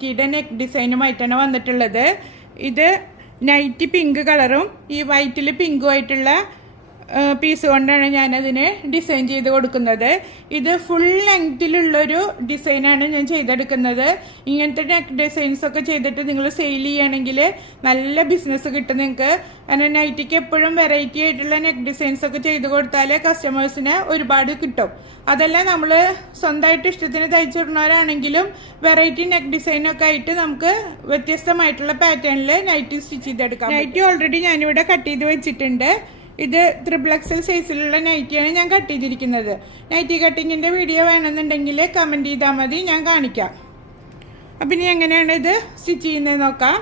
നൈറ്റിയുടെ neck ഡിസൈനുമായിട്ടാണ് വന്നിട്ടുള്ളത്. ഇത് nightie pink കളറും ഈ വൈറ്റിൽ പിങ്കും ആയിട്ടുള്ള പീസ് കൊണ്ടാണ് ഞാനതിന് ഡിസൈൻ ചെയ്ത് കൊടുക്കുന്നത്. ഇത് ഫുൾ ലെങ്തിലുള്ളൊരു ഡിസൈനാണ് ഞാൻ ചെയ്തെടുക്കുന്നത്. ഇങ്ങനത്തെ നെക്ക് ഡിസൈൻസ് ഒക്കെ ചെയ്തിട്ട് നിങ്ങൾ സെയിൽ ചെയ്യുകയാണെങ്കിൽ നല്ല ബിസിനസ് കിട്ടും നിങ്ങൾക്ക്. കാരണം നൈറ്റിക്ക് എപ്പോഴും വെറൈറ്റി ആയിട്ടുള്ള നെക്ക് ഡിസൈൻസ് ഒക്കെ ചെയ്ത് കൊടുത്താൽ കസ്റ്റമേഴ്സിന് ഒരുപാട് കിട്ടും. അതെല്ലാം നമ്മൾ സ്വന്തമായിട്ട് ഇഷ്ടത്തിന് തയ്ച്ചിടുന്നവരാണെങ്കിലും വെറൈറ്റി നെക്ക് ഡിസൈനൊക്കെ ആയിട്ട് നമുക്ക് വ്യത്യസ്തമായിട്ടുള്ള പാറ്റേണിൽ നൈറ്റി സ്റ്റിച്ച് ചെയ്തെടുക്കാം. നൈറ്റി ഓൾറെഡി ഞാനിവിടെ കട്ട് ചെയ്ത് വെച്ചിട്ടുണ്ട്. ഇത് ത്രിബിൾ എക്സൽ സൈസിലുള്ള നൈറ്റിയാണ് ഞാൻ കട്ട് ചെയ്തിരിക്കുന്നത്. നൈറ്റി കട്ടിങ്ങിന്റെ വീഡിയോ വേണമെന്നുണ്ടെങ്കിൽ കമന്റ് ചെയ്താൽ മതി ഞാൻ കാണിക്കാം. അപ്പം ഇനി എങ്ങനെയാണ് ഇത് സ്റ്റിച്ച് ചെയ്യുന്നത് നോക്കാം.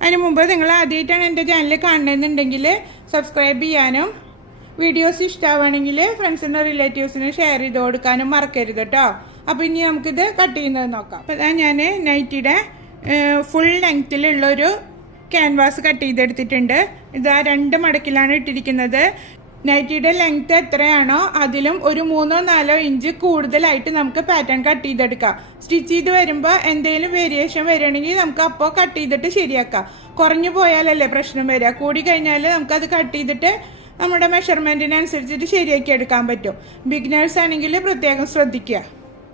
അതിന് മുമ്പ് നിങ്ങൾ ആദ്യമായിട്ടാണ് എന്റെ ചാനൽ കാണണമെന്നുണ്ടെങ്കിൽ സബ്സ്ക്രൈബ് ചെയ്യാനും വീഡിയോസ് ഇഷ്ടമാവുകയാണെങ്കിൽ ഫ്രണ്ട്സിനും റിലേറ്റീവ്സിനും ഷെയർ ചെയ്ത് കൊടുക്കാനും മറക്കരുത് കേട്ടോ അപ്പോൾ ഇനി നമുക്കിത് കട്ട് ചെയ്യുന്നത് നോക്കാം. അപ്പോൾ ഞാൻ നൈറ്റിയുടെ ഫുൾ ലെങ്ത്തിലുള്ളൊരു ക്യാൻവാസ് കട്ട് ചെയ്തെടുത്തിട്ടുണ്ട്. ഇതാ രണ്ട് മടക്കിലാണ് ഇട്ടിരിക്കുന്നത്. നൈറ്റിയുടെ ലെങ്ത് എത്രയാണോ അതിലും ഒരു മൂന്നോ നാലോ ഇഞ്ച് കൂടുതലായിട്ട് നമുക്ക് പാറ്റേൺ കട്ട് ചെയ്തെടുക്കാം. സ്റ്റിച്ച് ചെയ്ത് വരുമ്പോൾ എന്തെങ്കിലും വേരിയേഷൻ വരികയാണെങ്കിൽ നമുക്ക് അപ്പോൾ കട്ട് ചെയ്തിട്ട് ശരിയാക്കാം. കുറഞ്ഞു പോയാലല്ലേ പ്രശ്നം വരിക കൂടി കഴിഞ്ഞാൽ നമുക്കത് കട്ട് ചെയ്തിട്ട് നമ്മുടെ മെഷർമെന്റിനനുസരിച്ചിട്ട് ശരിയാക്കി എടുക്കാൻ പറ്റും. ബിഗിനേഴ്സ് ആണെങ്കിൽ പ്രത്യേകം ശ്രദ്ധിക്കുക.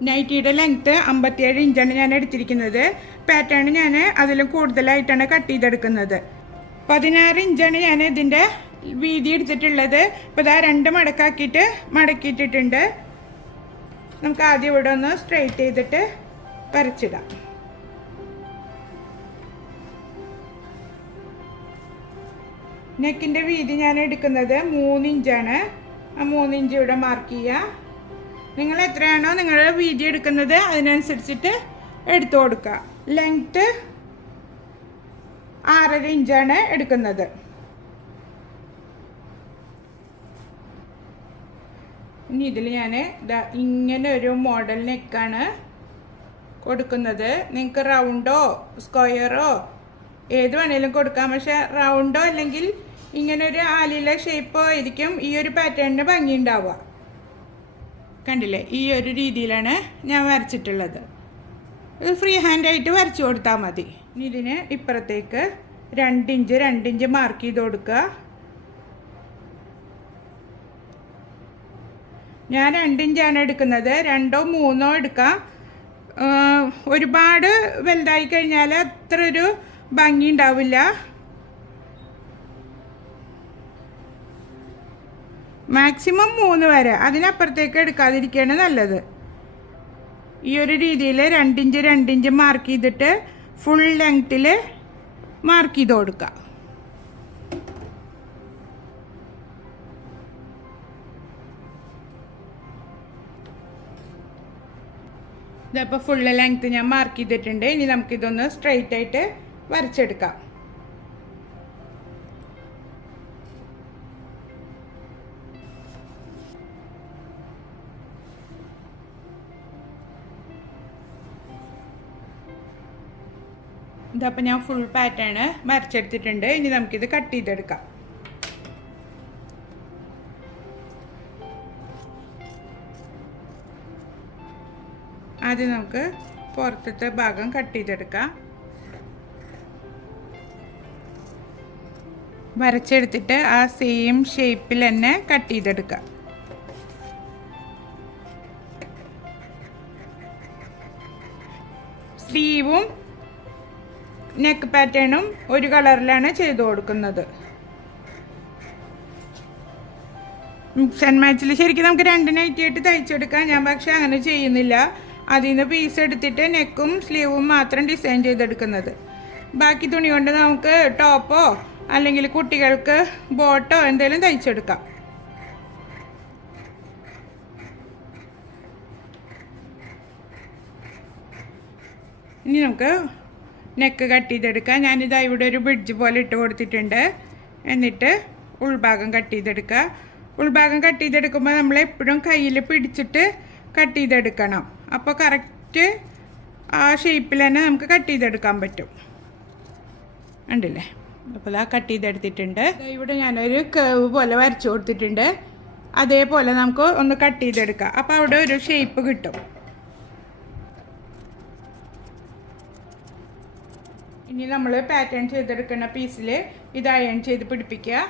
നൈറ്റിയുടെ ലെങ്ത്ത് അമ്പത്തിയേഴ് ഇഞ്ചാണ് ഞാൻ എടുത്തിരിക്കുന്നത്. പാറ്റേൺ ഞാൻ അതിലും കൂടുതലായിട്ടാണ് കട്ട് ചെയ്തെടുക്കുന്നത്. പതിനാറ് ഇഞ്ചാണ് ഞാൻ ഇതിന്റെ വീതി എടുത്തിട്ടുള്ളത്. ഇപ്പോൾ ഇതാ രണ്ട് മടക്കാക്കിയിട്ട് മടക്കിയിട്ടിട്ടുണ്ട്. നമുക്ക് ആദ്യം ഇവിടെ ഒന്ന് സ്ട്രെയിറ്റ് ചെയ്തിട്ട് വരച്ചിടാം നെക്കിന്റെ വീതി ഞാൻ എടുക്കുന്നത് മൂന്നിഞ്ചാണ് ആ മൂന്നിഞ്ച് ഇവിടെ മാർക്ക് ചെയ്യുക നിങ്ങൾ എത്രയാണോ നിങ്ങളുടെ വീഡിയോ എടുക്കുന്നത് അതിനനുസരിച്ചിട്ട് എടുത്തു കൊടുക്കുക. ലെങ്ത്ത് ആറര ഇഞ്ചാണ് എടുക്കുന്നത്. ഇനി ഇതിൽ ഞാൻ ഇങ്ങനെ ഒരു മോഡൽ നെക്കാണ് കൊടുക്കുന്നത്. നിങ്ങൾക്ക് റൗണ്ടോ സ്ക്വയറോ ഏത് വേണേലും കൊടുക്കാം. പക്ഷെ റൗണ്ടോ അല്ലെങ്കിൽ ഇങ്ങനൊരു ആലില ഷേപ്പോ ആയിരിക്കും ഈ ഒരു പാറ്റേണിന് ഭംഗി ഉണ്ടാവുക. കണ്ടില്ലേ? ഈ ഒരു രീതിയിലാണ് ഞാൻ വരച്ചിട്ടുള്ളത്. ഇത് ഫ്രീ ഹാൻഡായിട്ട് വരച്ചു കൊടുത്താൽ മതി. ഇനി ഇതിന് ഇപ്പുറത്തേക്ക് രണ്ടിഞ്ച് രണ്ടിഞ്ച് മാർക്ക് ചെയ്ത് കൊടുക്കുക. ഞാൻ രണ്ടിഞ്ചാണ് എടുക്കുന്നത്. രണ്ടോ മൂന്നോ എടുക്കാം. ഒരുപാട് വലുതായി കഴിഞ്ഞാൽ അത്ര ഒരു ഭംഗി ഉണ്ടാവില്ല. മാക്സിമം മൂന്ന് വരെ. അതിനപ്പുറത്തേക്ക് എടുക്കാതിരിക്കുകയാണ് നല്ലത്. ഈ ഒരു രീതിയിൽ രണ്ടിഞ്ച് രണ്ടിഞ്ച് മാർക്ക് ചെയ്തിട്ട് ഫുൾ ലെങ്ത്തിൽ മാർക്ക് ചെയ്ത് കൊടുക്കുക ഇതപ്പോൾ ഫുള്ള് ലെങ്ത്ത് ഞാൻ മാർക്ക് ചെയ്തിട്ടുണ്ട്. ഇനി നമുക്കിതൊന്ന് സ്ട്രെയിറ്റ് ആയിട്ട് വരച്ചെടുക്കാം. ഇതപ്പോൾ ഞാൻ ഫുൾ പാറ്റേൺ വരച്ചെടുത്തിട്ടുണ്ട്. ഇനി നമുക്കിത് കട്ട് ചെയ്തെടുക്കാം. ആദ്യം നമുക്ക് പുറത്തത്തെ ഭാഗം കട്ട് ചെയ്തെടുക്കാം. വരച്ചെടുത്തിട്ട് ആ സെയിം ഷേപ്പിൽ തന്നെ കട്ട് ചെയ്തെടുക്കാം. സ്ലീവും നെക്ക് പാറ്റേണും ഒരു കളറിലാണ് ചെയ്തു കൊടുക്കുന്നത്. മിക്സ് ആൻഡ് മാച്ചിൽ ശരിക്കും നമുക്ക് രണ്ട് നൈറ്റി ആയിട്ട് തയ്ച്ചെടുക്കാം. ഞാൻ പക്ഷെ അങ്ങനെ ചെയ്യുന്നില്ല. അതിൽ നിന്ന് പീസ് എടുത്തിട്ട് നെക്കും സ്ലീവും മാത്രം ഡിസൈൻ ചെയ്തെടുക്കുന്നത്. ബാക്കി തുണി കൊണ്ട് നമുക്ക് ടോപ്പോ അല്ലെങ്കിൽ കുട്ടികൾക്ക് ബോട്ടോ എന്തെങ്കിലും തയ്ച്ചെടുക്കാം. ഇനി നമുക്ക് നെക്ക് കട്ട് ചെയ്തെടുക്കുക. ഞാനിതാ ഇവിടെ ഒരു ബ്രിഡ്ജ് പോലെ ഇട്ട് കൊടുത്തിട്ടുണ്ട്. എന്നിട്ട് ഉൾഭാഗം കട്ട് ചെയ്തെടുക്കുക. ഉൾഭാഗം കട്ട് ചെയ്തെടുക്കുമ്പോൾ നമ്മൾ എപ്പോഴും കയ്യിൽ പിടിച്ചിട്ട് കട്ട് ചെയ്തെടുക്കണം. അപ്പോൾ കറക്റ്റ് ആ ഷേപ്പിൽ തന്നെ നമുക്ക് കട്ട് ചെയ്തെടുക്കാൻ പറ്റും. ഉണ്ടല്ലേ അപ്പോൾ ഇതാ കട്ട് ചെയ്തെടുത്തിട്ടുണ്ട്. ഇവിടെ ഞാനൊരു കേവ് പോലെ വരച്ചു കൊടുത്തിട്ടുണ്ട്. അതേപോലെ നമുക്ക് ഒന്ന് കട്ട് ചെയ്തെടുക്കാം. അപ്പോൾ അവിടെ ഒരു ഷേപ്പ് കിട്ടും. ഇനി നമ്മൾ പാറ്റേൺ ചെയ്തെടുക്കുന്ന പീസിൽ ഇത് അയൺ ചെയ്ത് പിടിപ്പിക്കുക.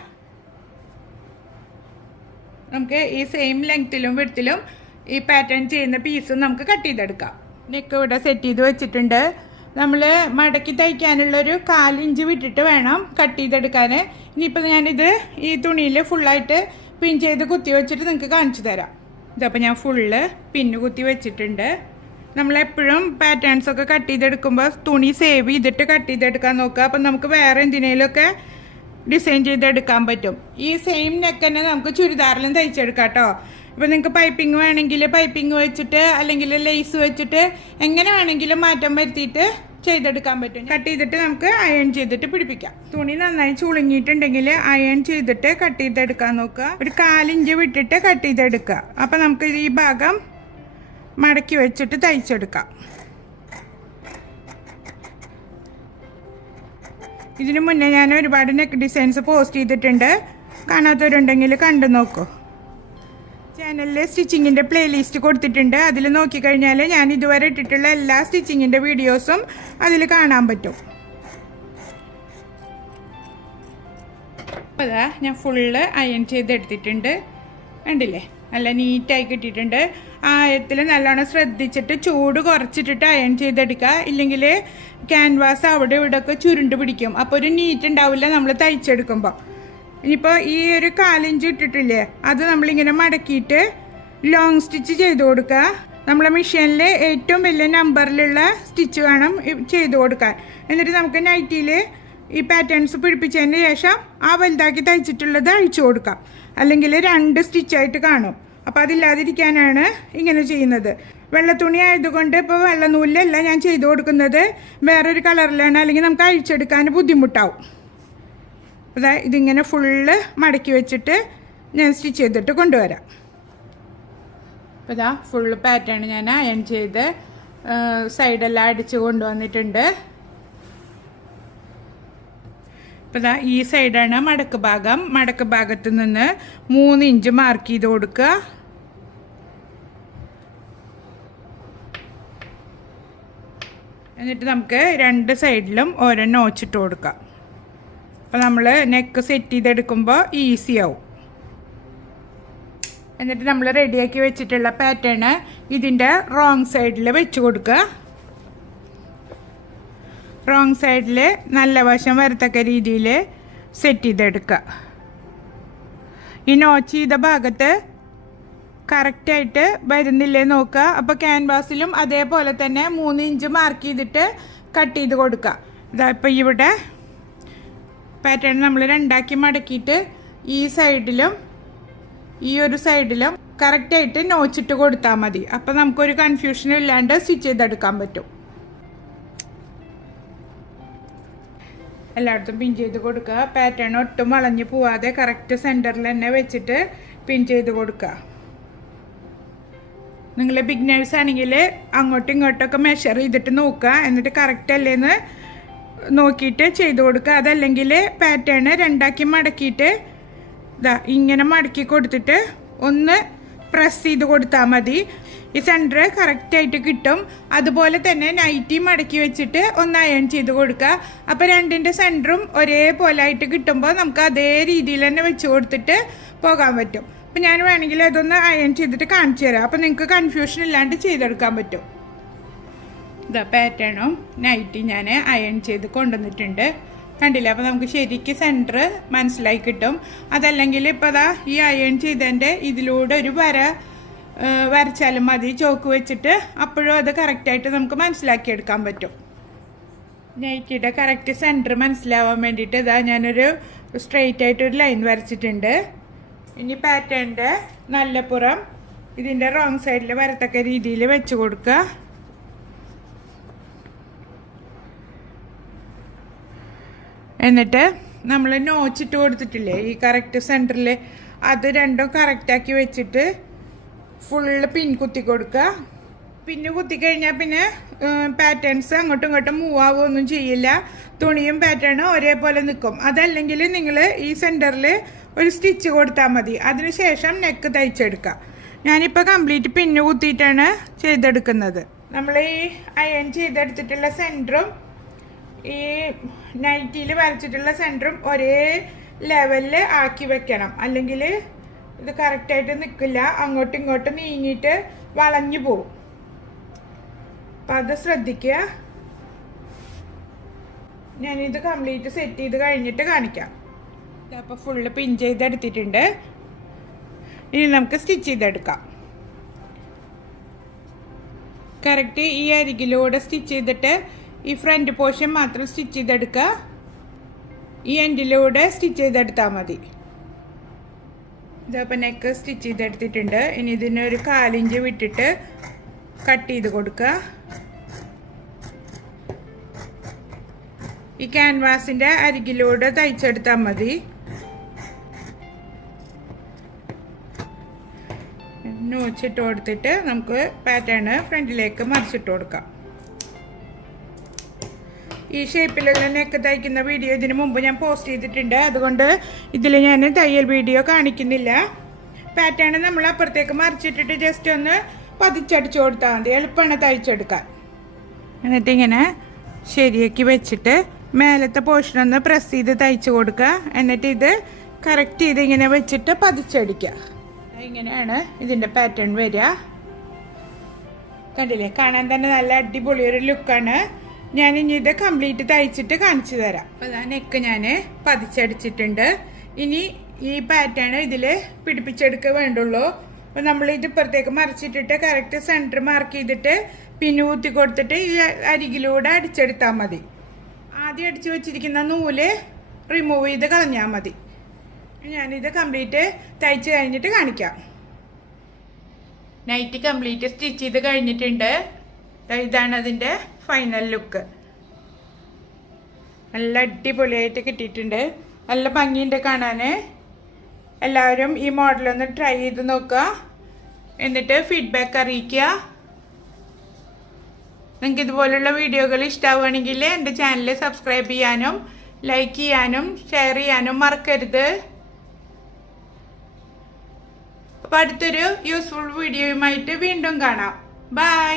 നമുക്ക് ഈ സെയിം ലെങ്ത്തിലും വിടത്തിലും ഈ പാറ്റേൺ ചെയ്യുന്ന പീസും നമുക്ക് കട്ട് ചെയ്തെടുക്കാം. നെക്ക് ഇവിടെ സെറ്റ് ചെയ്ത് വെച്ചിട്ടുണ്ട്. നമ്മൾ മടക്കി തയ്ക്കാനുള്ളൊരു കാലിഞ്ച് വിട്ടിട്ട് വേണം കട്ട് ചെയ്തെടുക്കാൻ ഇനിയിപ്പോൾ ഞാനിത് ഈ തുണിയിൽ ഫുള്ളായിട്ട് പിൻ ചെയ്ത് കുത്തി വെച്ചിട്ട് നിങ്ങൾക്ക് കാണിച്ചു തരാം. ഇതപ്പോൾ ഞാൻ ഫുള്ള് പിന്ന് കുത്തി വെച്ചിട്ടുണ്ട്. നമ്മളെപ്പോഴും പാറ്റേൺസ് ഒക്കെ കട്ട് ചെയ്തെടുക്കുമ്പോൾ തുണി സേവ് ചെയ്തിട്ട് കട്ട് ചെയ്തെടുക്കാൻ നോക്കുക. അപ്പം നമുക്ക് വേറെ എന്തിനേലൊക്കെ ഡിസൈൻ ചെയ്തെടുക്കാൻ പറ്റും. ഈ സെയിം നെക്ക് തന്നെ നമുക്ക് ചുരിദാറിലും തയ്ച്ചെടുക്കാം കേട്ടോ ഇപ്പം നിങ്ങൾക്ക് പൈപ്പിംഗ് വേണമെങ്കിൽ പൈപ്പിംഗ് വെച്ചിട്ട് അല്ലെങ്കിൽ ലേസ് വെച്ചിട്ട് എങ്ങനെ വേണമെങ്കിലും മാറ്റം വരുത്തിയിട്ട് ചെയ്തെടുക്കാൻ പറ്റും. കട്ട് ചെയ്തിട്ട് നമുക്ക് അയൺ ചെയ്തിട്ട് പിടിപ്പിക്കാം. തുണി നന്നായി ചുളുങ്ങിയിട്ടുണ്ടെങ്കിൽ അയൺ ചെയ്തിട്ട് കട്ട് ചെയ്തെടുക്കാൻ നോക്കുക. ഒരു കാലിഞ്ച് വിട്ടിട്ട് കട്ട് ചെയ്തെടുക്കുക. അപ്പം നമുക്ക് ഈ ഭാഗം മടക്കി വെച്ചിട്ട് തയ്ച്ചെടുക്കാം. ഇതിനു മുന്നേ ഞാൻ ഒരുപാട് നെക്ക് ഡിസൈൻസ് പോസ്റ്റ് ചെയ്തിട്ടുണ്ട്. കാണാത്തവരുണ്ടെങ്കിൽ കണ്ടു നോക്കൂ. ചാനലിലെ സ്റ്റിച്ചിങ്ങിന്റെ പ്ലേലിസ്റ്റ് കൊടുത്തിട്ടുണ്ട്. അതിൽ നോക്കിക്കഴിഞ്ഞാൽ ഞാൻ ഇതുവരെ ഇട്ടിട്ടുള്ള എല്ലാ സ്റ്റിച്ചിങ്ങിന്റെ വീഡിയോസും അതിൽ കാണാൻ പറ്റും. അതാ ഞാൻ ഫുള്ള് അയൺ ചെയ്തെടുത്തിട്ടുണ്ട്. കണ്ടില്ലേ? നല്ല നീറ്റായി കിട്ടിയിട്ടുണ്ട്. ആയത്തിൽ നല്ലോണം ശ്രദ്ധിച്ചിട്ട് ചൂട് കുറച്ചിട്ടിട്ട് അയൺ ചെയ്തെടുക്കുക. ഇല്ലെങ്കിൽ ക്യാൻവാസ് അവിടെ ഇവിടെ ഒക്കെ ചുരുണ്ട് പിടിക്കും. അപ്പോൾ ഒരു നീറ്റ് ഉണ്ടാവില്ല നമ്മൾ തയ്ച്ചെടുക്കുമ്പോൾ. ഇനിയിപ്പോൾ ഈ ഒരു കാലിഞ്ച് ഇട്ടിട്ടില്ലേ അത് നമ്മളിങ്ങനെ മടക്കിയിട്ട് ലോങ് സ്റ്റിച്ച് ചെയ്ത് കൊടുക്കുക. നമ്മളെ മെഷീനിൽ ഏറ്റവും വലിയ നമ്പറിലുള്ള സ്റ്റിച്ച് വേണം ചെയ്ത് കൊടുക്കാൻ. എന്നിട്ട് നമുക്ക് നൈറ്റിയിൽ ഈ പാറ്റേൺസ് പിടിപ്പിച്ചതിന് ശേഷം ആ വലുതാക്കി തയ്ച്ചിട്ടുള്ളത് അഴിച്ചു കൊടുക്കാം. അല്ലെങ്കിൽ രണ്ട് സ്റ്റിച്ചായിട്ട് കാണും. അപ്പോൾ അതില്ലാതിരിക്കാനാണ് ഇങ്ങനെ ചെയ്യുന്നത്. വെള്ള തുണി ആയതുകൊണ്ട് ഇപ്പോൾ വെള്ളനൂലിലല്ല ഞാൻ ചെയ്ത് കൊടുക്കുന്നത്. വേറൊരു കളറിലാണ് അല്ലെങ്കിൽ നമുക്ക് അഴിച്ചെടുക്കാൻ ബുദ്ധിമുട്ടാവും. അതാ ഇതിങ്ങനെ ഫുള്ള് മടക്കി വെച്ചിട്ട് ഞാൻ സ്റ്റിച്ച് ചെയ്തിട്ട് കൊണ്ടുവരാം. അപ്പോൾ ഇതാ ഫുള്ള് പാറ്റേൺ ഞാൻ അയൺ ചെയ്ത് സൈഡെല്ലാം അടിച്ച് കൊണ്ടുവന്നിട്ടുണ്ട്. അപ്പോൾ ഇതാ ഈ സൈഡാണ് മടക്ക് ഭാഗം. മടക്ക് ഭാഗത്ത് നിന്ന് മൂന്ന് ഇഞ്ച് മാർക്ക് ചെയ്ത് കൊടുക്കുക. എന്നിട്ട് നമുക്ക് രണ്ട് സൈഡിലും ഓരോ നോച്ചിട്ട് കൊടുക്കാം അപ്പോൾ നമ്മൾ നെക്ക് സെറ്റ് ചെയ്തെടുക്കുമ്പോൾ ഈസി ആവും. എന്നിട്ട് നമ്മൾ റെഡിയാക്കി വെച്ചിട്ടുള്ള പാറ്റേൺ ഇതിന്റെ റോങ് സൈഡിൽ വെച്ച് കൊടുക്കുക. റോങ് സൈഡിൽ നല്ല വശം വരത്തക്ക രീതിയിൽ സെറ്റ് ചെയ്തെടുക്കുക ഈ നോച്ച് ചെയ്ത ഭാഗത്ത് കറക്റ്റായിട്ട് വരുന്നില്ലേ നോക്കുക അപ്പോൾ ക്യാൻവാസിലും അതേപോലെ തന്നെ മൂന്ന് ഇഞ്ച് മാർക്ക് ചെയ്തിട്ട് കട്ട് ചെയ്ത് കൊടുക്കുക ഇതാ ഇപ്പോൾ ഇവിടെ പാറ്റേൺ നമ്മൾ രണ്ടാക്കി മടക്കിയിട്ട് ഈ സൈഡിലും ഈ ഒരു സൈഡിലും കറക്റ്റായിട്ട് നോച്ചിട്ട് കൊടുത്താൽ മതി. അപ്പോൾ നമുക്കൊരു കൺഫ്യൂഷൻ ഇല്ലാണ്ട് സ്റ്റിച്ച് ചെയ്തെടുക്കാൻ പറ്റും. എല്ലായിടത്തും പിൻ ചെയ്ത് കൊടുക്കുക. പാറ്റേൺ ഒട്ടും വളഞ്ഞ് പോവാതെ കറക്റ്റ് സെന്ററിൽ തന്നെ വെച്ചിട്ട് പിൻ ചെയ്ത് കൊടുക്കുക. നിങ്ങൾ ബിഗ്നേഴ്സ് ആണെങ്കിൽ അങ്ങോട്ടും ഇങ്ങോട്ടൊക്കെ മെഷർ ചെയ്തിട്ട് നോക്കുക. എന്നിട്ട് കറക്റ്റ് അല്ലേന്ന് നോക്കിയിട്ട് ചെയ്ത് കൊടുക്കുക. അതല്ലെങ്കിൽ പാറ്റേൺ രണ്ടാക്കി മടക്കിയിട്ട് ഇതാ ഇങ്ങനെ മടക്കി കൊടുത്തിട്ട് ഒന്ന് പ്രസ് ചെയ്ത് കൊടുത്താൽ മതി. ഈ സെന്റർ കറക്റ്റായിട്ട് കിട്ടും. അതുപോലെ തന്നെ നൈറ്റി മടക്കി വെച്ചിട്ട് ഒന്ന് അയൺ ചെയ്ത് കൊടുക്കുക. അപ്പോൾ രണ്ടിന്റെ സെന്ററും ഒരേപോലെ ആയിട്ട് കിട്ടുമ്പോൾ നമുക്ക് അതേ രീതിയിൽ തന്നെ വെച്ച് കൊടുത്തിട്ട് പോകാൻ പറ്റും. അപ്പോൾ ഞാൻ വേണമെങ്കിൽ അതൊന്ന് അയൺ ചെയ്തിട്ട് കാണിച്ചു തരാം. അപ്പോൾ നിങ്ങൾക്ക് കൺഫ്യൂഷൻ ഇല്ലാണ്ട് ചെയ്തെടുക്കാൻ പറ്റും. ഇതാ പാറ്റേണും നൈറ്റി ഞാൻ അയൺ ചെയ്ത് കൊണ്ടുവന്നിട്ടുണ്ട്. കണ്ടില്ല? അപ്പോൾ നമുക്ക് ശരിക്ക് സെന്റർ മനസ്സിലായി കിട്ടും. അതല്ലെങ്കിൽ ഇപ്പോൾ അതാ ഈ അയൺ ചെയ്തതിന്റെ ഇതിലൂടെ ഒരു വര വരച്ചാലും മതി. ചോക്ക് വെച്ചിട്ട് അപ്പോഴും അത് കറക്റ്റായിട്ട് നമുക്ക് മനസ്സിലാക്കിയെടുക്കാൻ പറ്റും. നൈറ്റിയുടെ കറക്റ്റ് സെന്റർ മനസ്സിലാവാൻ വേണ്ടിയിട്ട് ഇതാ ഞാനൊരു സ്ട്രെയിറ്റ് ആയിട്ടൊരു ലൈൻ വരച്ചിട്ടുണ്ട്. ഇനി പാറ്റേണിന്റെ നല്ല പുറം ഇതിന്റെ റോങ് സൈഡിൽ വരത്തക്ക രീതിയിൽ വെച്ച് കൊടുക്കുക എന്നിട്ട് നമ്മൾ നോച്ചിട്ട് കൊടുത്തിട്ടില്ലേ? ഈ കറക്റ്റ് സെന്ററിൽ അത് രണ്ടും കറക്റ്റാക്കി വെച്ചിട്ട് ഫുള്ള് പിൻ കുത്തി കൊടുക്കുക പിന്നെ കുത്തി കഴിഞ്ഞാൽ പിന്നെ പാറ്റേൺസ് അങ്ങോട്ടും ഇങ്ങോട്ടും മൂവ് ആവുകയൊന്നും ചെയ്യില്ല. തുണിയും പാറ്റേണും ഒരേപോലെ നിൽക്കും അതല്ലെങ്കിൽ നിങ്ങൾ ഈ സെന്ററിൽ ഒരു സ്റ്റിച്ച് കൊടുത്താൽ മതി. അതിനുശേഷം നെക്ക് തയ്ച്ചെടുക്കുക ഞാനിപ്പോൾ കംപ്ലീറ്റ് പിന്നു കുത്തിയിട്ടാണ് ചെയ്തെടുക്കുന്നത്. നമ്മൾ ഈ അയൺ ചെയ്തെടുത്തിട്ടുള്ള സെന്ററും ഈ നൈറ്റിയിൽ വരച്ചിട്ടുള്ള സെന്ററും ഒരേ ലെവലിൽ ആക്കി വെക്കണം. അല്ലെങ്കിൽ ഇത് കറക്റ്റായിട്ട് നിൽക്കില്ല അങ്ങോട്ടും ഇങ്ങോട്ടും നീങ്ങിയിട്ട് വളഞ്ഞു പോവും. അപ്പം അത് ശ്രദ്ധിക്കുക ഞാനിത് കംപ്ലീറ്റ് സെറ്റ് ചെയ്ത് കഴിഞ്ഞിട്ട് കാണിക്കാം. അപ്പോൾ ഫുള്ള് പിൻ ചെയ്തെടുത്തിട്ടുണ്ട്. ഇനി നമുക്ക് സ്റ്റിച്ച് ചെയ്തെടുക്കാം. കറക്റ്റ് ഈ അരികിലൂടെ സ്റ്റിച്ച് ചെയ്തിട്ട് ഈ ഫ്രണ്ട് പോർഷൻ മാത്രം സ്റ്റിച്ച് ചെയ്തെടുക്കുക ഈ എൻഡിലൂടെ സ്റ്റിച്ച് ചെയ്തെടുത്താൽ മതി. ഇതപ്പം നെക്ക് സ്റ്റിച്ച് ചെയ്തെടുത്തിട്ടുണ്ട്. ഇനി ഇതിനൊരു കാലിഞ്ച് വിട്ടിട്ട് കട്ട് ചെയ്ത് കൊടുക്കുക ഈ ക്യാൻവാസിന്റെ അരികിലൂടെ തയ്ച്ചെടുത്താൽ മതി. നോച്ചിട്ട് കൊടുത്തിട്ട് നമുക്ക് പാറ്റേൺ ഫ്രണ്ടിലേക്ക് മറിച്ചിട്ട് കൊടുക്കാം. ഈ ഷേപ്പിലുള്ള നെക്ക് തയ്ക്കുന്ന വീഡിയോ ഇതിന് മുമ്പ് ഞാൻ പോസ്റ്റ് ചെയ്തിട്ടുണ്ട്. അതുകൊണ്ട് ഇതിൽ ഞാൻ തയ്യൽ വീഡിയോ കാണിക്കുന്നില്ല. പാറ്റേൺ നമ്മൾ അപ്പുറത്തേക്ക് മറിച്ചിട്ടിട്ട് ജസ്റ്റ് ഒന്ന് പതിച്ചടിച്ചു കൊടുത്താൽ മതി. എളുപ്പമാണ് തയ്ച്ചെടുക്കാൻ. എന്നിട്ട് ഇങ്ങനെ ശരിയാക്കി വെച്ചിട്ട് മേലത്തെ പോർഷൻ ഒന്ന് പ്രസ് ചെയ്ത് തയ്ച്ചു കൊടുക്കുക. എന്നിട്ട് ഇത് കറക്റ്റ് ചെയ്ത് ഇങ്ങനെ വെച്ചിട്ട് പതിച്ചടിക്കുക. ഇങ്ങനെയാണ് ഇതിന്റെ പാറ്റേൺ വരിക. കണ്ടില്ലേ? കാണാൻ തന്നെ നല്ല അടിപൊളി ഒരു ലുക്കാണ് ഞാൻ ഇനി ഇത് കംപ്ലീറ്റ് തയ്ച്ചിട്ട് കാണിച്ചു തരാം. അപ്പോൾ ഞാൻ നെക്ക് ഞാൻ പതിച്ചടിച്ചിട്ടുണ്ട്. ഇനി ഈ പാറ്റേൺ ഇതിൽ പിടിപ്പിച്ചെടുക്കുക വേണ്ടുള്ളൂ. അപ്പോൾ നമ്മൾ ഇത് ഇപ്പുറത്തേക്ക് മറിച്ചിട്ടിട്ട് കറക്റ്റ് സെന്റർ മാർക്ക് ചെയ്തിട്ട് പിന്നെ ഊത്തി കൊടുത്തിട്ട് ഈ അരികിലൂടെ അടിച്ചെടുത്താൽ മതി. ആദ്യം അടിച്ചു വെച്ചിരിക്കുന്ന നൂൽ റിമൂവ് ചെയ്ത് കളഞ്ഞാൽ മതി. ഞാനിത് കംപ്ലീറ്റ് തയ്ച്ച് കഴിഞ്ഞിട്ട് കാണിക്കാം. നൈറ്റ് കംപ്ലീറ്റ് സ്റ്റിച്ച് ചെയ്ത് കഴിഞ്ഞിട്ടുണ്ട്. ഇതാണ് അതിന്റെ ഫൈനൽ ലുക്ക് നല്ല അടിപൊളിയായിട്ട് കിട്ടിയിട്ടുണ്ട്. നല്ല ഭംഗിയുണ്ട് കാണാൻ എല്ലാവരും ഈ മോഡലൊന്ന് ട്രൈ ചെയ്ത് നോക്കുക. എന്നിട്ട് ഫീഡ്ബാക്ക് അറിയിക്കുക. നിങ്ങൾക്ക് ഇതുപോലുള്ള വീഡിയോകൾ ഇഷ്ടമാവുകയാണെങ്കിൽ എന്റെ ചാനൽ സബ്സ്ക്രൈബ് ചെയ്യാനും ലൈക്ക് ചെയ്യാനും ഷെയർ ചെയ്യാനും മറക്കരുത്. അപ്പോൾ അടുത്തൊരു യൂസ്ഫുൾ വീഡിയോയുമായിട്ട് വീണ്ടും കാണാം. Bye